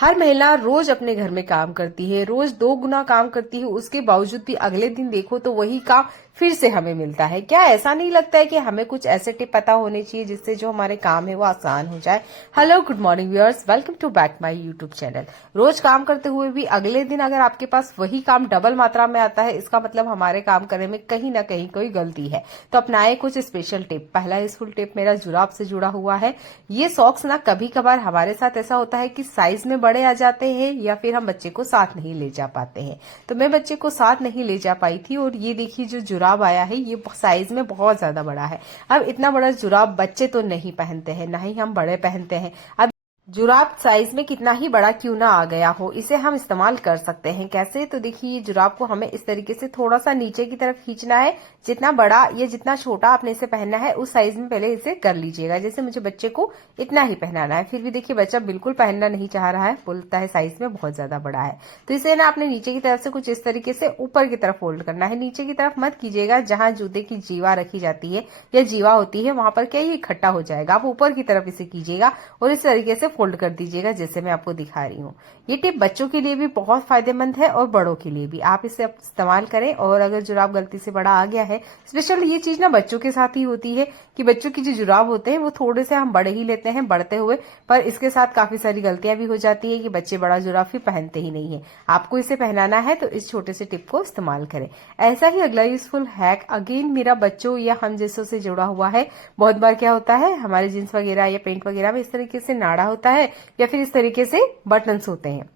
हर महिला रोज अपने घर में काम करती है, रोज 2 गुना काम करती है। उसके बावजूद भी अगले दिन देखो तो वही काम फिर से हमें मिलता है। क्या ऐसा नहीं लगता है कि हमें कुछ ऐसे टिप पता होने चाहिए जिससे जो हमारे काम है वो आसान हो जाए। Hello, good morning viewers, welcome to back my YouTube channel. रोज काम करते हुए भी अगले दिन अगर आपके पास वही काम डबल मात्रा में आता है, इसका मतलब हमारे काम करने में कहीं ना कहीं कोई गलती है। तो अपनाए कुछ स्पेशल टिप। पहला यूजफुल टिप मेरा जुराब से जुड़ा हुआ है। ये सॉक्स ना कभी कभार हमारे साथ ऐसा होता है कि साइज में बड़े आ जाते हैं या फिर हम बच्चे को साथ नहीं ले जा पाते हैं। तो मैं बच्चे को साथ नहीं ले जा पाई थी और ये देखिए जो जुराब आया है ये साइज में बहुत ज्यादा बड़ा है। अब इतना बड़ा जुराब बच्चे तो नहीं पहनते हैं, ना ही हम बड़े पहनते हैं। अब जुराब साइज में कितना ही बड़ा क्यों ना आ गया हो, इसे हम इस्तेमाल कर सकते हैं। कैसे? तो देखिए ये जुराब को हमें इस तरीके से थोड़ा सा नीचे की तरफ खींचना है। जितना बड़ा या जितना छोटा आपने इसे पहनना है उस साइज में पहले इसे कर लीजिएगा। जैसे मुझे बच्चे को इतना ही पहनाना है, फिर भी देखिए बच्चा बिल्कुल पहनना नहीं चाह रहा है, बोलता है साइज में बहुत ज्यादा बड़ा है। तो इसे ना आपने नीचे की तरफ से कुछ इस तरीके से ऊपर की तरफ फोल्ड करना है। नीचे की तरफ मत कीजिएगा, जहां जूते की जीवा रखी जाती है या जीवा होती है वहां पर क्या ये इकट्ठा हो जाएगा। आप ऊपर की तरफ इसे कीजिएगा और इस तरीके से फोल्ड कर दीजिएगा जैसे मैं आपको दिखा रही हूँ। ये टिप बच्चों के लिए भी बहुत फायदेमंद है और बड़ों के लिए भी। आप इसे इस्तेमाल करें। और अगर जुराब गलती से बड़ा आ गया है, स्पेशली ये चीज ना बच्चों के साथ ही होती है कि बच्चों की जो जुराब होते हैं वो थोड़े से हम बड़े ही लेते हैं बढ़ते हुए, पर इसके साथ काफी सारी गलतियां भी हो जाती है कि बच्चे बड़ा जुराब भी पहनते ही नहीं है। आपको इसे पहनाना है तो इस छोटे से टिप को इस्तेमाल करें। ऐसा ही अगला यूजफुल हैक अगेन मेरा बच्चों या हम जैसों से जुड़ा हुआ है। बहुत बार क्या होता है, हमारे जींस वगैरह या पेंट वगैरह में इस तरीके से नाड़ा होता है या फिर इस तरीके से बटन्स होते हैं।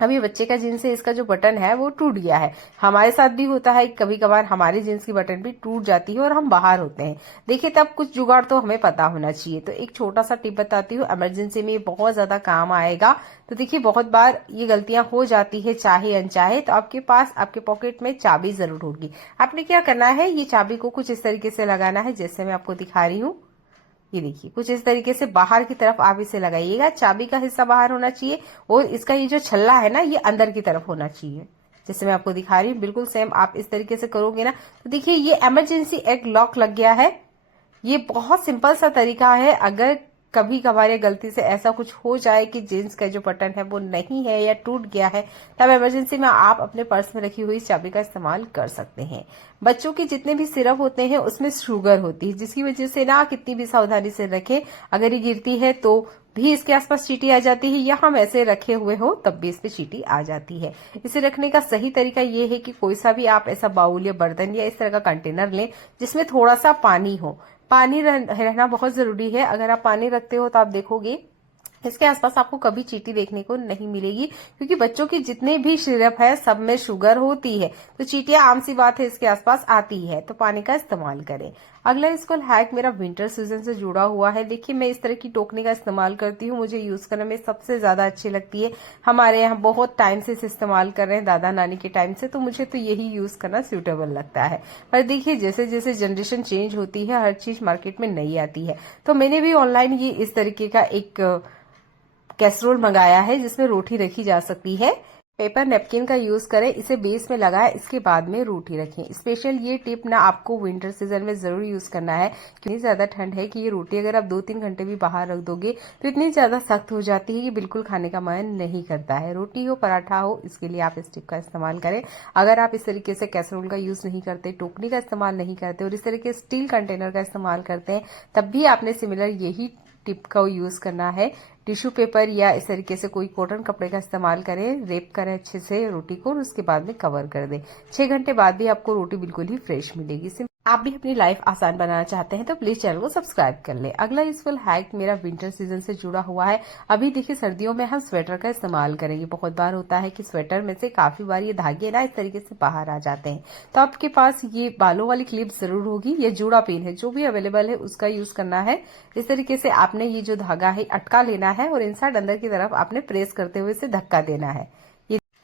अब ये बच्चे का जींस है, इसका जो बटन है वो टूट गया है। हमारे साथ भी होता है, कभी कभार हमारे जींस की बटन भी टूट जाती है और हम बाहर होते हैं। देखिए तब कुछ जुगाड़ तो हमें पता होना चाहिए। तो एक छोटा सा टिप बताती हूँ, इमरजेंसी में ये बहुत ज्यादा काम आएगा। तो देखिए बहुत बार ये गलतियां हो जाती है चाहे अनचाहे। तो आपके पास आपके पॉकेट में चाबी जरूर होगी। आपने क्या करना है, ये चाबी को कुछ इस तरीके से लगाना है जैसे मैं आपको दिखा रही हूँ। ये देखिए कुछ इस तरीके से बाहर की तरफ आप इसे लगाइएगा। चाबी का हिस्सा बाहर होना चाहिए और इसका ये जो छल्ला है ना ये अंदर की तरफ होना चाहिए। जैसे मैं आपको दिखा रही हूँ बिल्कुल सेम आप इस तरीके से करोगे ना तो देखिए ये इमरजेंसी एग लॉक लग गया है। ये बहुत सिंपल सा तरीका है। अगर कभी कभार गलती से ऐसा कुछ हो जाए कि जींस का जो बटन है वो नहीं है या टूट गया है, तब इमरजेंसी में आप अपने पर्स में रखी हुई चाबी का इस्तेमाल कर सकते हैं। बच्चों के जितने भी सिरप होते हैं उसमें शुगर होती है, जिसकी वजह से ना कितनी भी सावधानी से रखें, अगर ये गिरती है तो भी इसके आसपास चींटी आ जाती है, या हम ऐसे रखे हुए हो तब भी इस पे चींटी आ जाती है। इसे रखने का सही तरीका ये है कि कोई सा भी आप ऐसा बाउल या बर्तन या इस तरह का कंटेनर लें जिसमें थोड़ा सा पानी हो। पानी रहना बहुत जरूरी है। अगर आप पानी रखते हो तो आप देखोगे इसके आसपास आपको कभी चींटी देखने को नहीं मिलेगी, क्योंकि बच्चों के जितने भी सिरप है सब में शुगर होती है। तो चींटियां आम सी बात है इसके आसपास आती है। तो पानी का इस्तेमाल करें। अगला स्कूल हैक मेरा विंटर सीजन से जुड़ा हुआ है। देखिए मैं इस तरह की टोकनी का इस्तेमाल करती हूँ, मुझे यूज करने में सबसे ज्यादा अच्छी लगती है। हमारे यहाँ बहुत टाइम से इसे इस्तेमाल कर रहे हैं, दादा नानी के टाइम से, तो मुझे तो यही यूज करना सूटेबल लगता है। पर देखिए जैसे जैसे जनरेशन चेंज होती है हर चीज मार्केट में नई आती है। तो मैंने भी ऑनलाइन ये इस तरीके का एक कैसरोल मंगाया है जिसमें रोटी रखी जा सकती है। पेपर नेपकिन का यूज करें, इसे बेस में लगाएं, इसके बाद में रोटी रखें। स्पेशल ये टिप ना आपको विंटर सीजन में जरूर यूज करना है, क्योंकि ज्यादा ठंड है कि ये रोटी अगर आप 2-3 घंटे भी बाहर रख दोगे तो इतनी ज्यादा सख्त हो जाती है कि बिल्कुल खाने का मन नहीं करता है। रोटी हो पराठा हो, इसके लिए आप इस टिप का इस्तेमाल करें। अगर आप इस तरीके से कैसरोल का यूज नहीं करते, टोकनी का इस्तेमाल नहीं करते और इस तरीके स्टील कंटेनर का इस्तेमाल करते हैं, तब भी आपने सिमिलर यही टिप का यूज करना है। टिश्यू पेपर या इस तरीके से कोई कॉटन कपड़े का इस्तेमाल करें, रेप करें अच्छे से रोटी को और उसके बाद में कवर कर दें। 6 घंटे बाद भी आपको रोटी बिल्कुल ही फ्रेश मिलेगी। आप भी अपनी लाइफ आसान बनाना चाहते हैं तो प्लीज चैनल को सब्सक्राइब कर ले। अगला यूजफुल हैक मेरा विंटर सीजन से जुड़ा हुआ है। अभी देखिए सर्दियों में हम स्वेटर का इस्तेमाल करेंगे। बहुत बार होता है कि स्वेटर में से काफी बार ये धागे ना इस तरीके से बाहर आ जाते हैं। तो आपके पास ये बालों वाली क्लिप जरूर होगी या जूड़ा पिन है, जो भी अवेलेबल है उसका यूज करना है। इस तरीके से आपने ये जो धागा है अटका लेना है और इनसाइड अंदर की तरफ आपने प्रेस करते हुए इसे धक्का देना है।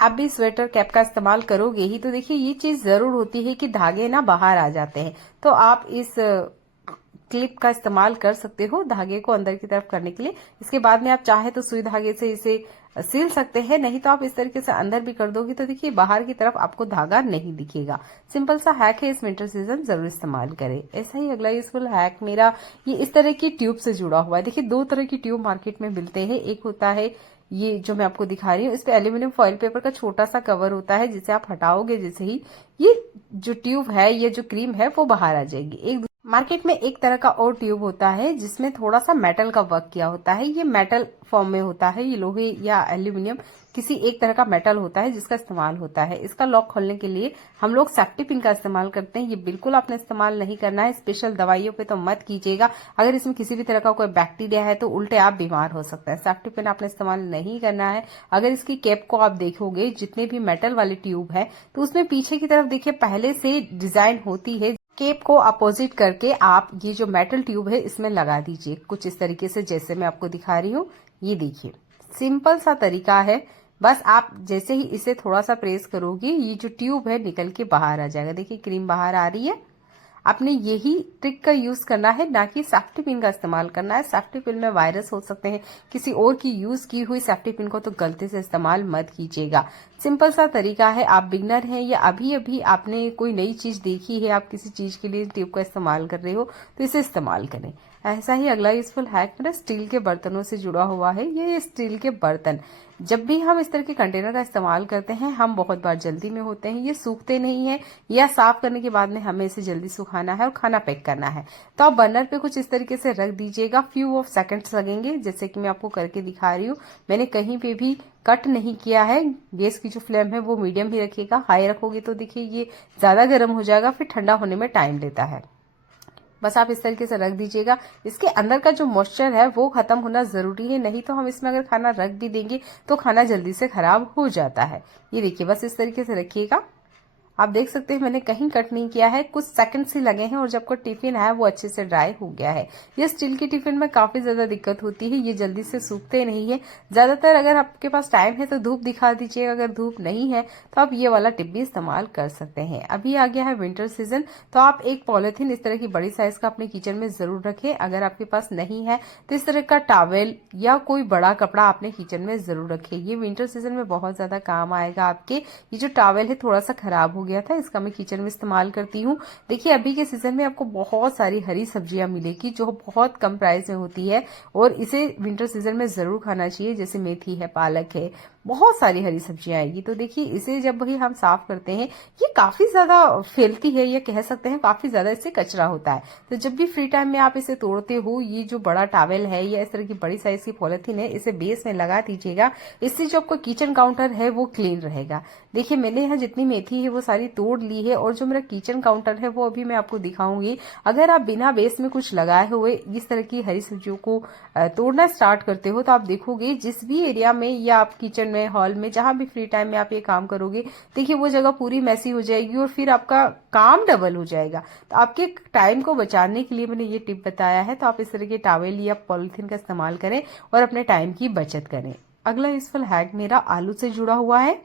आप भी स्वेटर कैप का इस्तेमाल करोगे ही, तो देखिए ये चीज जरूर होती है कि धागे ना बाहर आ जाते हैं। तो आप इस क्लिप का इस्तेमाल कर सकते हो धागे को अंदर की तरफ करने के लिए। इसके बाद में आप चाहे तो सुई धागे से इसे सिल सकते हैं, नहीं तो आप इस तरीके से अंदर भी कर दोगे तो देखिए बाहर की तरफ आपको धागा नहीं दिखेगा। सिंपल सा हैक है, इस विंटर सीजन जरूर इस्तेमाल करें। ऐसा ही अगला यूजफुल हैक मेरा ये इस तरह की ट्यूब से जुड़ा हुआ है। देखिए 2 तरह की ट्यूब मार्केट में मिलते हैं। एक होता है ये जो मैं आपको दिखा रही हूँ, इस पे एल्यूमिनियम फॉइल पेपर का छोटा सा कवर होता है, जिसे आप हटाओगे जैसे ही ये जो ट्यूब है, ये जो क्रीम है वो बाहर आ जाएगी। एक मार्केट में एक तरह का और ट्यूब होता है जिसमें थोड़ा सा मेटल का वर्क किया होता है। ये मेटल फॉर्म में होता है, ये लोहे या एल्यूमिनियम किसी एक तरह का मेटल होता है जिसका इस्तेमाल होता है। इसका लॉक खोलने के लिए हम लोग सेफ्टी पिन का इस्तेमाल करते हैं। ये बिल्कुल आपने इस्तेमाल नहीं करना है, स्पेशल दवाइयों पे तो मत कीजिएगा। अगर इसमें किसी भी तरह का कोई बैक्टीरिया है तो उल्टे आप बीमार हो सकते हैं। सेफ्टी पिन आपने इस्तेमाल नहीं करना है। अगर इसकी कैप को आप देखोगे, जितने भी मेटल वाली ट्यूब है, तो उसमें पीछे की तरफ देखिए पहले से डिजाइन होती है। केप को अपोजिट करके आप ये जो मेटल ट्यूब है इसमें लगा दीजिए, कुछ इस तरीके से जैसे मैं आपको दिखा रही हूँ। ये देखिए सिंपल सा तरीका है, बस आप जैसे ही इसे थोड़ा सा प्रेस करोगे ये जो ट्यूब है निकल के बाहर आ जाएगा। देखिए क्रीम बाहर आ रही है। आपने यही ट्रिक का यूज करना है, ना कि सेफ्टी पिन का इस्तेमाल करना है। सेफ्टी पिन में वायरस हो सकते हैं, किसी और की यूज की हुई सेफ्टी पिन को तो गलती से इस्तेमाल मत कीजिएगा। सिंपल सा तरीका है। आप बिगनर हैं या अभी अभी आपने कोई नई चीज देखी है, आप किसी चीज के लिए ट्यूब का इस्तेमाल कर रहे हो, तो इसे इस्तेमाल करें। ऐसा ही अगला यूजफुल हैक मेरा स्टील के बर्तनों से जुड़ा हुआ है। ये स्टील के बर्तन, जब भी हम इस तरह के कंटेनर का इस्तेमाल करते हैं, हम बहुत बार जल्दी में होते हैं, ये सूखते नहीं है, या साफ करने के बाद में हमें इसे जल्दी सुखाना है और खाना पैक करना है, तो आप बर्नर पे कुछ इस तरीके से रख दीजिएगा। फ्यू ऑफ सेकंड्स लगेंगे, जैसे कि मैं आपको करके दिखा रही हूँ। मैंने कहीं पे भी कट नहीं किया है। गैस की जो फ्लेम है वो मीडियम ही रखिएगा। हाई रखोगे तो देखिए ये ज्यादा गर्म हो जाएगा, फिर ठंडा होने में टाइम लेता है। बस आप इस तरीके से रख दीजिएगा। इसके अंदर का जो मॉइस्चर है वो खत्म होना जरूरी है, नहीं तो हम इसमें अगर खाना रख भी देंगे तो खाना जल्दी से खराब हो जाता है। ये देखिए बस इस तरीके से रखिएगा। आप देख सकते हैं मैंने कहीं कट नहीं किया है, कुछ सेकंड्स ही लगे हैं और जब को टिफिन है वो अच्छे से ड्राई हो गया है। ये स्टील के टिफिन में काफी ज्यादा दिक्कत होती है, ये जल्दी से सूखते नहीं है। ज्यादातर अगर आपके पास टाइम है तो धूप दिखा दीजिएगा, अगर धूप नहीं है तो आप ये वाला टिप भी इस्तेमाल कर सकते हैं। अभी आ गया है विंटर सीजन, तो आप एक पॉलिथीन इस तरह की बड़ी साइज का अपने किचन में जरूर रखें। अगर आपके पास नहीं है तो इस तरह का टॉवेल या कोई बड़ा कपड़ा अपने किचन में जरूर रखें। ये विंटर सीजन में बहुत ज्यादा काम आएगा आपके। ये जो टॉवेल है थोड़ा सा खराब हो गया था, इसका मैं किचन में इस्तेमाल करती हूँ। देखिए अभी के सीजन में आपको बहुत सारी हरी सब्जियां मिलेगी जो बहुत कम प्राइस में होती है, और इसे विंटर सीजन में जरूर खाना चाहिए। जैसे मेथी है, पालक है, बहुत सारी हरी सब्जियां आएगी। तो देखिए इसे जब भी हम साफ करते हैं, ये काफी ज्यादा फैलती है, या कह सकते हैं काफी ज्यादा इससे कचरा होता है। तो जब भी फ्री टाइम में आप इसे तोड़ते हो, ये जो बड़ा टॉवेल है या इस तरह की बड़ी साइज की पॉलिथीन है, इसे बेस में लगा दीजिएगा। इससे जो आपका किचन काउंटर है वो क्लीन रहेगा। देखिए मैंने यहाँ जितनी मेथी है वो सारी तोड़ ली है, और जो मेरा किचन काउंटर है वो अभी मैं आपको दिखाऊंगी। अगर आप बिना बेस में कुछ लगाए हुए इस तरह की हरी सब्जियों को तोड़ना स्टार्ट करते हो, तो आप देखोगे जिस भी एरिया में या आप किचन में, हॉल में, जहां भी फ्री टाइम में आप ये काम करोगे, देखिए वो जगह पूरी मैसी हो जाएगी और फिर आपका काम डबल हो जाएगा। तो आपके टाइम को बचाने के लिए मैंने ये टिप बताया है। तो आप इस तरह के टॉवेल या पॉलिथीन का इस्तेमाल करें और अपने टाइम की बचत करें। अगला यूजफुल हैक मेरा आलू से जुड़ा हुआ है।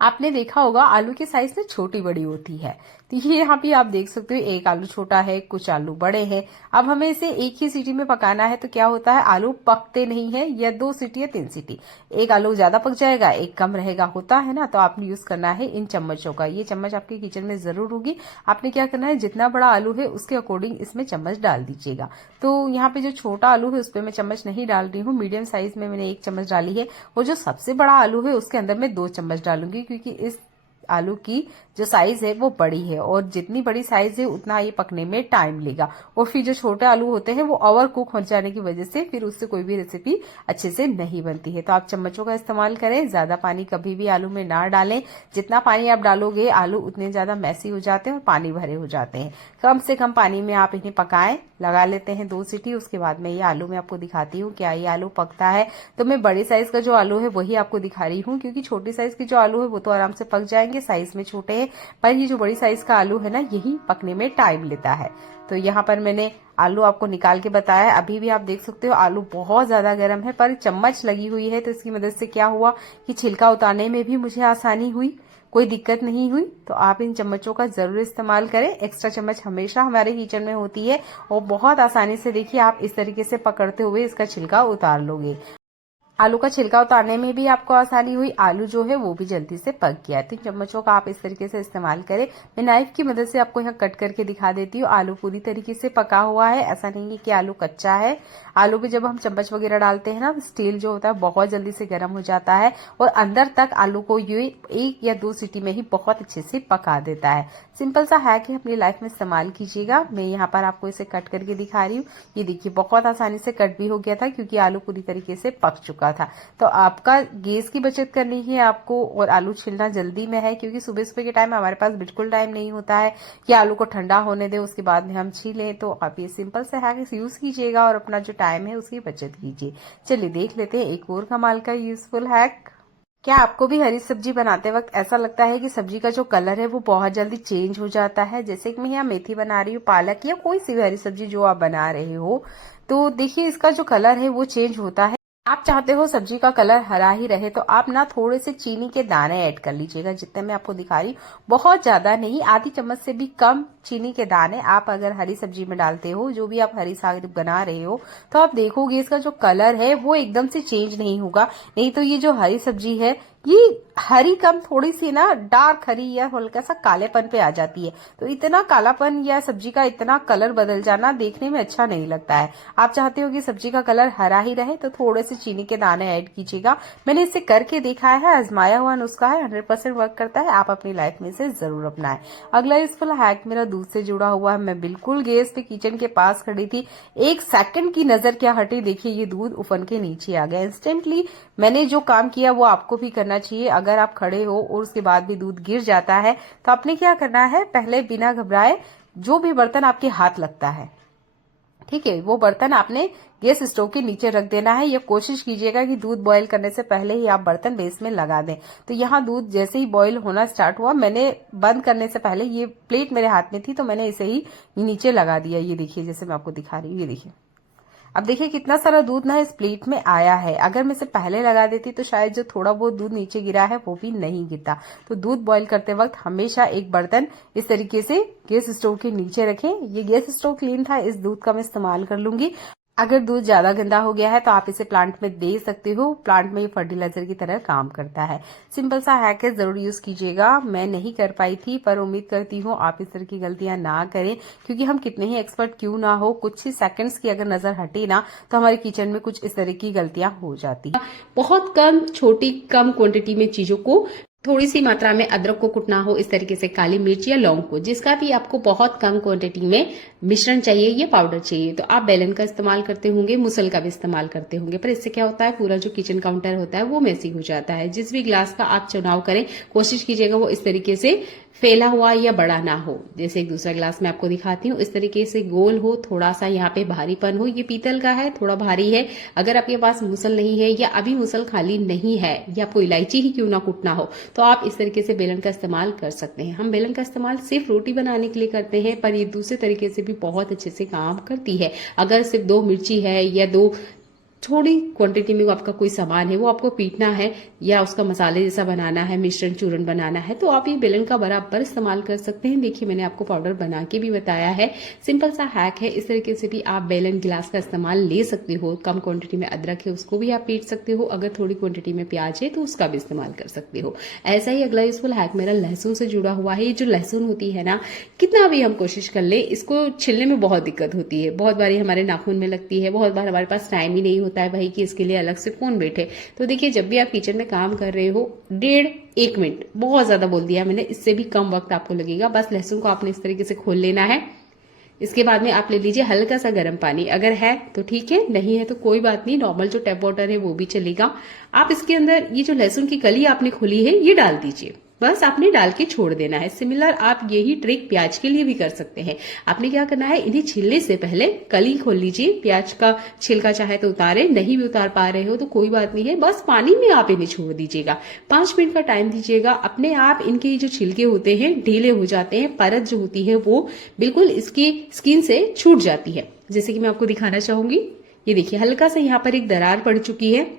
आपने देखा होगा आलू की साइज ना छोटी बड़ी होती है, तो ये यहाँ पे आप देख सकते हो एक आलू छोटा है, कुछ आलू बड़े हैं। अब हमें इसे एक ही सीटी में पकाना है, तो क्या होता है आलू पकते नहीं है, या 2 सीटी या 3 सीटी, एक आलू ज्यादा पक जाएगा, एक कम रहेगा, होता है ना। तो आपने यूज करना है इन चम्मचों का। ये चम्मच आपके किचन में जरूर होगी। आपने क्या करना है, जितना बड़ा आलू है उसके अकॉर्डिंग इसमें चम्मच डाल दीजिएगा। तो यहाँ पे जो छोटा आलू है उस पर मैं चम्मच नहीं डाल रही हूँ, मीडियम साइज में मैंने 1 चम्मच डाली है, और जो सबसे बड़ा आलू है उसके अंदर मैं 2 चम्मच डालूंगी, क्योंकि इस आलू की जो साइज है वो बड़ी है, और जितनी बड़ी साइज है उतना ये पकने में टाइम लेगा। और फिर जो छोटे आलू होते हैं वो ओवर कुक हो जाने की वजह से फिर उससे कोई भी रेसिपी अच्छे से नहीं बनती है। तो आप चम्मचों का इस्तेमाल करें, ज्यादा पानी कभी भी आलू में ना डालें। जितना पानी आप डालोगे आलू उतने ज्यादा मैसी हो जाते हैं और पानी भरे हो जाते हैं। कम से कम पानी में आप इन्हें पकाएं। लगा लेते हैं 2 सीटी, उसके बाद में ये आलू मैं आपको दिखाती हूँ क्या ये आलू पकता है। तो मैं बड़ी साइज का जो आलू है वही आपको दिखा रही हूँ, क्योंकि छोटी साइज की जो आलू है वो तो आराम से पक जाएंगे, साइज में छोटे हैं, पर ये जो बड़ी साइज का आलू है ना, यही पकने में टाइम लेता है। तो यहाँ पर मैंने आलू आपको निकाल के बताया है। अभी भी आप देख सकते हो आलू बहुत ज्यादा गर्म है, पर चम्मच लगी हुई है, तो इसकी मदद से क्या हुआ कि छिलका उतारने में भी मुझे आसानी हुई, कोई दिक्कत नहीं हुई। तो आप इन चम्मचों का जरूर इस्तेमाल करें। एक्स्ट्रा चम्मच हमेशा हमारे किचन में होती है, और बहुत आसानी से देखिए आप इस तरीके से पकड़ते हुए इसका छिलका उतार लोगे। आलू का छिलका उतारने में भी आपको आसानी हुई, आलू जो है वो भी जल्दी से पक गया। 3 चम्मचों का आप इस तरीके से इस्तेमाल करें। मैं नाइफ की मदद से आपको यहाँ कट करके दिखा देती हूँ। आलू पूरी तरीके से पका हुआ है, ऐसा नहीं है कि आलू कच्चा है। आलू पे जब हम चम्मच वगैरह डालते हैं ना, स्टील जो होता है बहुत जल्दी से गर्म हो जाता है और अंदर तक आलू को ये 1 या 2 सीटी में ही बहुत अच्छे से पका देता है। सिंपल सा हैक है, अपनी लाइफ में इस्तेमाल कीजिएगा। मैं यहाँ पर आपको इसे कट करके दिखा रही हूँ। ये देखिए बहुत आसानी से कट भी हो गया था क्योंकि आलू पूरी तरीके से पक चुका था। तो आपका गैस की बचत करनी है आपको, और आलू छिलना जल्दी में है क्योंकि सुबह सुबह के टाइम हमारे पास बिल्कुल टाइम नहीं होता है कि आलू को ठंडा होने दे उसके बाद में हम छीलें। तो आप ये सिंपल से हैक यूज कीजिएगा और अपना जो टाइम है उसकी बचत कीजिए। चलिए देख लेते हैं एक और कमाल का यूजफुल हैक। क्या आपको भी हरी सब्जी बनाते वक्त ऐसा लगता है कि सब्जी का जो कलर है वो बहुत जल्दी चेंज हो जाता है? जैसे कि मैं यहाँ मेथी बना रही हूँ, पालक या कोई सी भी हरी सब्जी जो आप बना रहे हो, तो देखिए इसका जो कलर है वो चेंज होता है। आप चाहते हो सब्जी का कलर हरा ही रहे तो आप ना थोड़े से चीनी के दाने ऐड कर लीजिएगा, जितने मैं आपको दिखा रही हूँ, बहुत ज्यादा नहीं, आधी चम्मच से भी कम चीनी के दाने आप अगर हरी सब्जी में डालते हो, जो भी आप हरी साग बना रहे हो, तो आप देखोगे इसका जो कलर है वो एकदम से चेंज नहीं होगा। नहीं तो ये जो हरी सब्जी है ये हरी कम थोड़ी सी ना डार्क हरी या हल्का सा कालेपन पे आ जाती है। तो इतना कालापन या सब्जी का इतना कलर बदल जाना देखने में अच्छा नहीं लगता है। आप चाहते हो कि सब्जी का कलर हरा ही रहे तो थोड़े से चीनी के दाने ऐड कीजिएगा। मैंने इसे करके देखा है, आजमाया हुआ नुस्खा है, 100% वर्क करता है। आप अपनी लाइफ में इसे जरूर अपनाएं। अगला यूजफुल हैक मेरा दूध से जुड़ा हुआ है। मैं बिल्कुल गैस पे किचन के पास खड़ी थी, 1 सेकंड की नजर क्या हटी, देखिए ये दूध उफन के नीचे आ गया इंस्टेंटली। मैंने जो काम किया वो आपको भी करना चाहिए। अगर आप खड़े हो और उसके बाद भी दूध गिर जाता है तो आपने क्या करना है, पहले बिना घबराए जो भी बर्तन आपके हाथ लगता है, ठीक है, वो बर्तन आपने गैस स्टोव के नीचे रख देना है। या कोशिश कीजिएगा कि दूध बॉईल करने से पहले ही आप बर्तन बेस में लगा दें। तो यहाँ दूध जैसे ही बॉईल होना स्टार्ट हुआ, मैंने बंद करने से पहले ये प्लेट मेरे हाथ में थी तो मैंने इसे ही नीचे लगा दिया। ये देखिए जैसे मैं आपको दिखा रही हूँ, ये देखिए अब देखिए कितना सारा दूध ना इस प्लेट में आया है। अगर मैं इसे पहले लगा देती तो शायद जो थोड़ा बहुत दूध नीचे गिरा है वो भी नहीं गिरता। तो दूध बॉईल करते वक्त हमेशा एक बर्तन इस तरीके से गैस स्टोव के नीचे रखें। ये गैस स्टोव क्लीन था, इस दूध का मैं इस्तेमाल कर लूंगी। अगर दूध ज्यादा गंदा हो गया है तो आप इसे प्लांट में दे सकते हो, प्लांट में ये फर्टिलाइजर की तरह काम करता है। सिंपल सा हैक है, जरूर यूज कीजिएगा। मैं नहीं कर पाई थी पर उम्मीद करती हूँ आप इस तरह की गलतियां ना करें, क्योंकि हम कितने ही एक्सपर्ट क्यों ना हो, कुछ ही सेकंड्स की अगर नजर हटे ना तो हमारे किचन में कुछ इस तरह की गलतियां हो जाती हैं। बहुत कम छोटी कम क्वांटिटी में चीजों को, थोड़ी सी मात्रा में अदरक को कुटना हो, इस तरीके से काली मिर्च या लौंग को, जिसका भी आपको बहुत कम क्वांटिटी में मिश्रण चाहिए या पाउडर चाहिए, तो आप बेलन का इस्तेमाल करते होंगे, मुसल का भी इस्तेमाल करते होंगे। पर इससे क्या होता है, पूरा जो किचन काउंटर होता है वो मेसी हो जाता है। जिस भी ग्लास का आप चुनाव करें, कोशिश कीजिएगा वो इस तरीके से फैला हुआ या बड़ा ना हो। जैसे एक दूसरा ग्लास मैं आपको दिखाती हूँ, इस तरीके से गोल हो, थोड़ा सा यहाँ पे भारीपन हो। ये पीतल का है, थोड़ा भारी है। अगर आपके पास मुसल नहीं है या अभी मुसल खाली नहीं है या आपको इलायची ही क्यों ना कूटना हो, तो आप इस तरीके से बेलन का इस्तेमाल कर सकते हैं। हम बेलन का इस्तेमाल सिर्फ रोटी बनाने के लिए करते हैं, पर ये दूसरे तरीके से भी बहुत अच्छे से काम करती है। अगर सिर्फ 2 मिर्ची है या 2 थोड़ी क्वांटिटी में आपका कोई सामान है वो आपको पीटना है या उसका मसाले जैसा बनाना है, मिश्रण चूर्ण बनाना है, तो आप ये बेलन का बराबर इस्तेमाल कर सकते हैं। देखिए मैंने आपको पाउडर बना के भी बताया है। सिंपल सा हैक है, इस तरीके से भी आप बेलन गिलास का इस्तेमाल ले सकते हो। कम क्वांटिटी में अदरक है उसको भी आप पीट सकते हो, अगर थोड़ी क्वांटिटी में प्याज है तो उसका भी इस्तेमाल कर सकते हो। ऐसा ही अगला यूजफुल हैक मेरा लहसुन से जुड़ा हुआ है। ये जो लहसुन होती है ना, कितना भी हम कोशिश कर ले, इसको छिलने में बहुत दिक्कत होती है। बहुत बार हमारे नाखून में लगती है, बहुत बार हमारे पास टाइम ही नहीं होता है भाई कि इसके लिए अलग से कौन बैठे। तो देखिए जब भी आप किचन में काम कर रहे हो, 1.5 मिनट, बहुत ज्यादा बोल दिया मैंने, इससे भी कम वक्त आपको लगेगा। बस लहसुन को आपने इस तरीके से खोल लेना है। इसके बाद में आप ले लीजिए हल्का सा गर्म पानी, अगर है तो ठीक है, नहीं है तो कोई बात नहीं, नॉर्मल जो टैप वाटर है वो भी चलेगा। आप इसके अंदर ये जो लहसुन की कली आपने खोली है ये डाल दीजिए, बस आपने डाल के छोड़ देना है। सिमिलर आप यही ट्रिक प्याज के लिए भी कर सकते हैं। आपने क्या करना है, इन्हें छीलने से पहले कली खोल लीजिए, प्याज का छिलका चाहे तो उतारे, नहीं भी उतार पा रहे हो तो कोई बात नहीं है, बस पानी में आप इन्हें छोड़ दीजिएगा। 5 मिनट का टाइम दीजिएगा, अपने आप इनके जो छिलके होते हैं ढीले हो जाते हैं, परत जो होती है वो बिल्कुल इसकी स्किन से छूट जाती है। जैसे कि मैं आपको दिखाना चाहूंगी, ये देखिए हल्का सा यहाँ पर एक दरार पड़ चुकी है,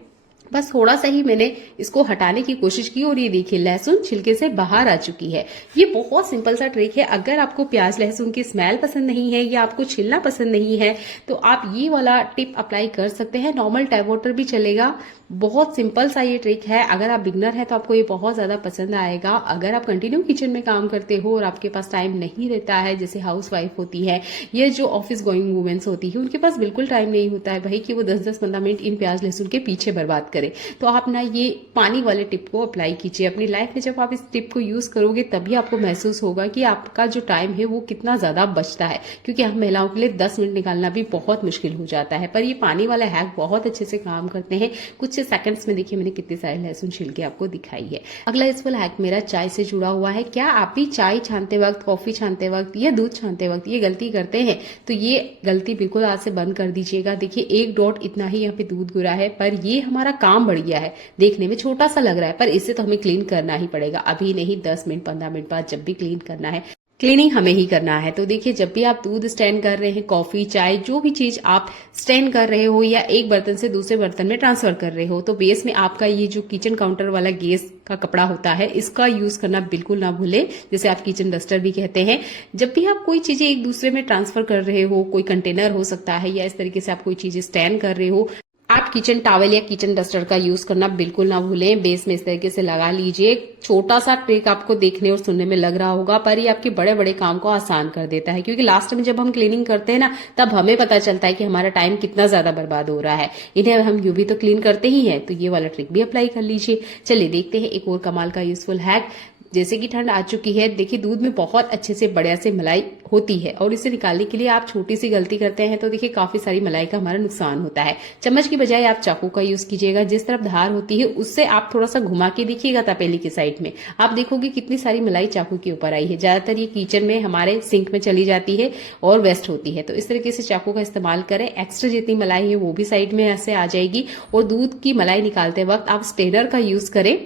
बस थोड़ा सा ही मैंने इसको हटाने की कोशिश की और ये देखिए लहसुन छिलके से बाहर आ चुकी है। ये बहुत सिंपल सा ट्रिक है। अगर आपको प्याज लहसुन की स्मेल पसंद नहीं है या आपको छिलना पसंद नहीं है तो आप ये वाला टिप अप्लाई कर सकते हैं। नॉर्मल टैप वाटर भी चलेगा, बहुत सिंपल सा ये ट्रिक है। अगर आप बिगनर है तो आपको ये बहुत ज्यादा पसंद आएगा। अगर आप कंटिन्यू किचन में काम करते हो और आपके पास टाइम नहीं रहता है, जैसे हाउस वाइफ होती है या जो ऑफिस गोइंग वुमेन्स होती है, उनके पास बिल्कुल टाइम नहीं होता है भाई कि वो 10-10-15 मिनट इन प्याज लहसुन के पीछे बर्बाद करें, तो आप ना ये पानी वाले टिप को अप्लाई कीजिए अपनी लाइफ में। जब आप इस टिप को यूज करोगे तभी आपको महसूस होगा कि आपका जो टाइम है वो कितना ज्यादा बचता है, क्योंकि हम महिलाओं के लिए 10 मिनट निकालना भी बहुत मुश्किल हो जाता है। पर ये पानी वाला हैक बहुत अच्छे से काम करते हैं। कुछ सेकंड्स में देखिए मैंने कितने सारे लहसुन छिल के आपको दिखाई है। अगला यूजफुल हैक मेरा चाय से जुड़ा हुआ है। क्या आप भी चाय छानते वक्त, कॉफी छानते वक्त या दूध छानते वक्त ये गलती करते हैं? तो ये गलती बिल्कुल आज से बंद कर दीजिएगा। देखिए 1 डॉट इतना ही यहाँ पे दूध गिरा है, पर ये हमारा काम बढ़ गया है। देखने में छोटा सा लग रहा है पर इससे तो हमें क्लीन करना ही पड़ेगा। अभी नहीं, 10 मिनट 15 मिनट बाद जब भी क्लीन करना है, क्लीनिंग हमें ही करना है। तो देखिए जब भी आप दूध स्टैंड कर रहे हैं, कॉफी चाय जो भी चीज आप स्टैंड कर रहे हो या एक बर्तन से दूसरे बर्तन में ट्रांसफर कर रहे हो, तो बेस में आपका ये जो किचन काउंटर वाला गैस का कपड़ा होता है इसका यूज करना बिल्कुल ना भूलें, जिसे आप किचन डस्टर भी कहते हैं। जब भी आप कोई चीजें एक दूसरे में ट्रांसफर कर रहे हो, कोई कंटेनर हो सकता है या इस तरीके से आप कोई चीजें स्टैंड कर रहे हो, आप किचन टॉवल या किचन डस्टर का यूज करना बिल्कुल ना भूलें। बेस में इस तरीके से लगा लीजिए। छोटा सा ट्रिक आपको देखने और सुनने में लग रहा होगा, पर ये आपके बड़े बड़े काम को आसान कर देता है, क्योंकि लास्ट में जब हम क्लीनिंग करते हैं ना, तब हमें पता चलता है कि हमारा टाइम कितना ज्यादा बर्बाद हो रहा है। इन्हें हम यूं भी तो क्लीन करते ही हैं, तो ये वाला ट्रिक भी अप्लाई कर लीजिए। चलिए देखते हैं एक और कमाल का यूजफुल हैक। जैसे कि ठंड आ चुकी है, देखिए दूध में बहुत अच्छे से बढ़िया से मलाई होती है और इसे निकालने के लिए आप छोटी सी गलती करते हैं तो देखिए काफी सारी मलाई का हमारा नुकसान होता है। चम्मच की बजाय आप चाकू का यूज कीजिएगा। जिस तरफ धार होती है उससे आप थोड़ा सा घुमा के देखिएगा तपेली की साइड में, आप देखोगे कितनी सारी मलाई चाकू के ऊपर आई है। ज्यादातर ये किचन में हमारे सिंक में चली जाती है और वेस्ट होती है, तो इस तरीके से चाकू का इस्तेमाल करें। एक्स्ट्रा जितनी मलाई है वो भी साइड में ऐसे आ जाएगी। और दूध की मलाई निकालते वक्त आप स्ट्रेनर का यूज करें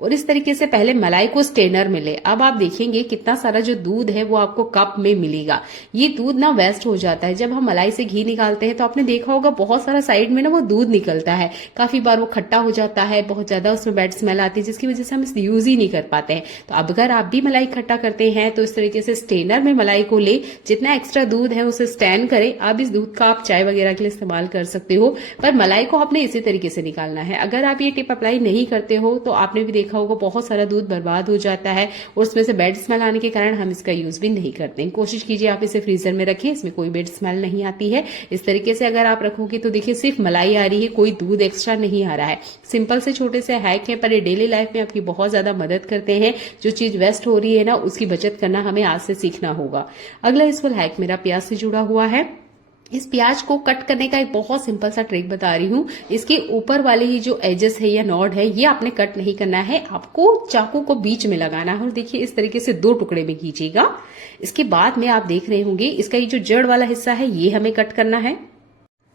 और इस तरीके से पहले मलाई को स्ट्रेनर में ले। अब आप देखेंगे कितना सारा जो दूध है वो आपको कप में मिलेगा। ये दूध ना वेस्ट हो जाता है। जब हम मलाई से घी निकालते हैं तो आपने देखा होगा बहुत सारा साइड में ना वो दूध निकलता है, काफी बार वो खट्टा हो जाता है, बहुत ज्यादा उसमें बैड स्मेल आती है, जिसकी वजह से हम इसे यूज ही नहीं कर पाते हैं। तो अब अगर आप भी मलाई इकट्ठा करते हैं तो इस तरीके से स्ट्रेनर में मलाई को ले, जितना एक्स्ट्रा दूध है उसे स्टैंड करें। अब इस दूध का आप चाय वगैरह के लिए इस्तेमाल कर सकते हो, पर मलाई को आपने इसी तरीके से निकालना है। अगर आप ये टिप अप्लाई नहीं करते हो तो आपने भी देखा होगा बहुत सारा दूध बर्बाद हो जाता है और उसमें से बैड स्मेल आने के कारण हम इसका यूज भी नहीं करते हैं। कोशिश कीजिए आप इसे फ्रीजर में रखें, इसमें कोई बैड स्मेल नहीं आती है। इस तरीके से अगर आप रखोगे तो देखिए सिर्फ मलाई आ रही है, कोई दूध एक्स्ट्रा नहीं आ रहा है। सिंपल से छोटे से हैक है पर ये डेली लाइफ में आपकी बहुत ज्यादा मदद करते हैं। जो चीज वेस्ट हो रही है ना उसकी बचत करना हमें आज से सीखना होगा। अगला यूजफुल हैक मेरा प्याज से जुड़ा हुआ है। इस प्याज को कट करने का एक बहुत सिंपल सा ट्रिक बता रही हूँ। इसके ऊपर वाले ही जो एजेस है या नॉड है ये आपने कट नहीं करना है, आपको चाकू को बीच में लगाना है और देखिए इस तरीके से 2 टुकड़े में कीजिएगा। इसके बाद में आप देख रहे होंगे इसका ये जो जड़ वाला हिस्सा है ये हमें कट करना है।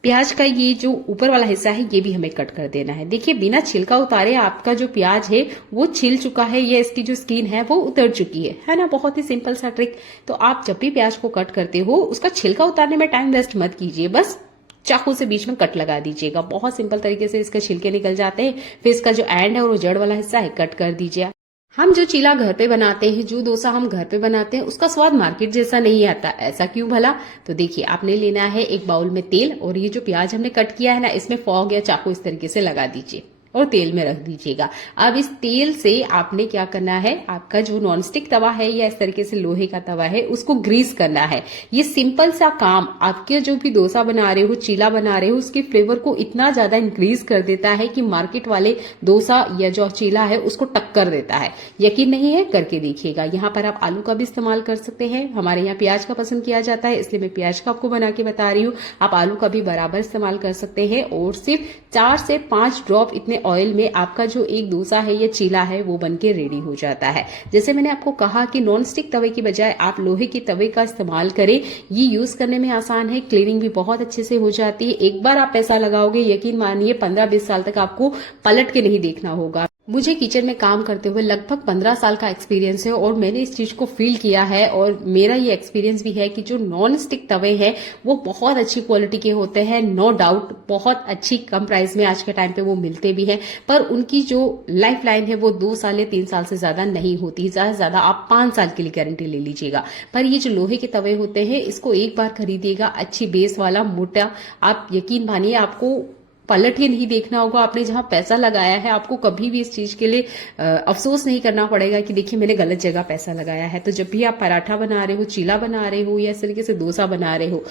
प्याज का ये जो ऊपर वाला हिस्सा है ये भी हमें कट कर देना है। देखिए बिना छिलका उतारे आपका जो प्याज है वो छिल चुका है या इसकी जो स्किन है वो उतर चुकी है ना। बहुत ही सिंपल सा ट्रिक। तो आप जब भी प्याज को कट करते हो उसका छिलका उतारने में टाइम वेस्ट मत कीजिए, बस चाकू से बीच में कट लगा दीजिएगा। बहुत सिंपल तरीके से इसके छिलके निकल जाते हैं। फिर इसका जो एंड है और वो जड़ वाला हिस्सा है कट कर दीजिए। हम जो चीला घर पे बनाते हैं, जो डोसा हम घर पे बनाते हैं, उसका स्वाद मार्केट जैसा नहीं आता। ऐसा क्यों भला? तो देखिए आपने लेना है एक बाउल में तेल और ये जो प्याज हमने कट किया है ना इसमें फॉग या चाकू इस तरीके से लगा दीजिए और तेल में रख दीजिएगा। अब इस तेल से आपने क्या करना है, आपका जो नॉनस्टिक तवा है या इस तरीके से लोहे का तवा है उसको ग्रीस करना है। ये सिंपल सा काम आपके जो भी डोसा बना रहे हो, चीला बना रहे हो, उसके फ्लेवर को इतना ज्यादा इंक्रीज कर देता है कि मार्केट वाले डोसा या जो चीला है उसको टक्कर देता है। यकीन नहीं है, करके देखिएगा। यहाँ पर आप आलू का भी इस्तेमाल कर सकते हैं। हमारे यहाँ प्याज का पसंद किया जाता है इसलिए मैं प्याज का आपको बना के बता रही हूँ। आप आलू का भी बराबर इस्तेमाल कर सकते हैं और सिर्फ 4 से 5 ड्रॉप इतने ऑयल में आपका जो एक डोसा है या चीला है वो बनके रेडी हो जाता है। जैसे मैंने आपको कहा कि नॉन स्टिक तवे की बजाय आप लोहे के तवे का इस्तेमाल करें। ये यूज करने में आसान है, क्लीनिंग भी बहुत अच्छे से हो जाती है। एक बार आप पैसा लगाओगे, यकीन मानिए 15-20 साल तक आपको पलट के नहीं देखना होगा। मुझे किचन में काम करते हुए लगभग 15 साल का एक्सपीरियंस है और मैंने इस चीज को फील किया है और मेरा ये एक्सपीरियंस भी है कि जो नॉन स्टिक तवे हैं वो बहुत अच्छी क्वालिटी के होते हैं। नो डाउट बहुत अच्छी कम प्राइस में आज के टाइम पे वो मिलते भी हैं, पर उनकी जो लाइफ लाइन है वो 2 साल या 3 साल से ज्यादा नहीं होती। ज्यादा से ज्यादा आप 5 साल के लिए गारंटी ले लीजिएगा। पर ये जो लोहे के तवे होते हैं इसको एक बार खरीदिएगा, अच्छी बेस वाला मोटा, आप यकीन मानिए आपको पलट के नहीं देखना होगा। आपने जहां पैसा लगाया है आपको कभी भी इस चीज के लिए अफसोस नहीं करना पड़ेगा कि देखिए मैंने गलत जगह पैसा लगाया है। तो जब भी आप पराठा बना रहे हो, चीला बना रहे हो या इस तरीके से डोसा बना रहे हो,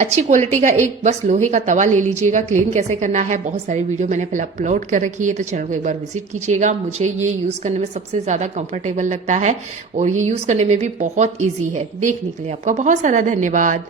अच्छी क्वालिटी का एक बस लोहे का तवा ले लीजिएगा। क्लीन कैसे करना है बहुत सारी वीडियो मैंने पहले अपलोड कर रखी है, तो चैनल को एक बार विजिट कीजिएगा। मुझे ये यूज करने में सबसे ज्यादा कंफर्टेबल लगता है और ये यूज करने में भी बहुत ईजी है। देखने के लिए आपका बहुत सारा धन्यवाद।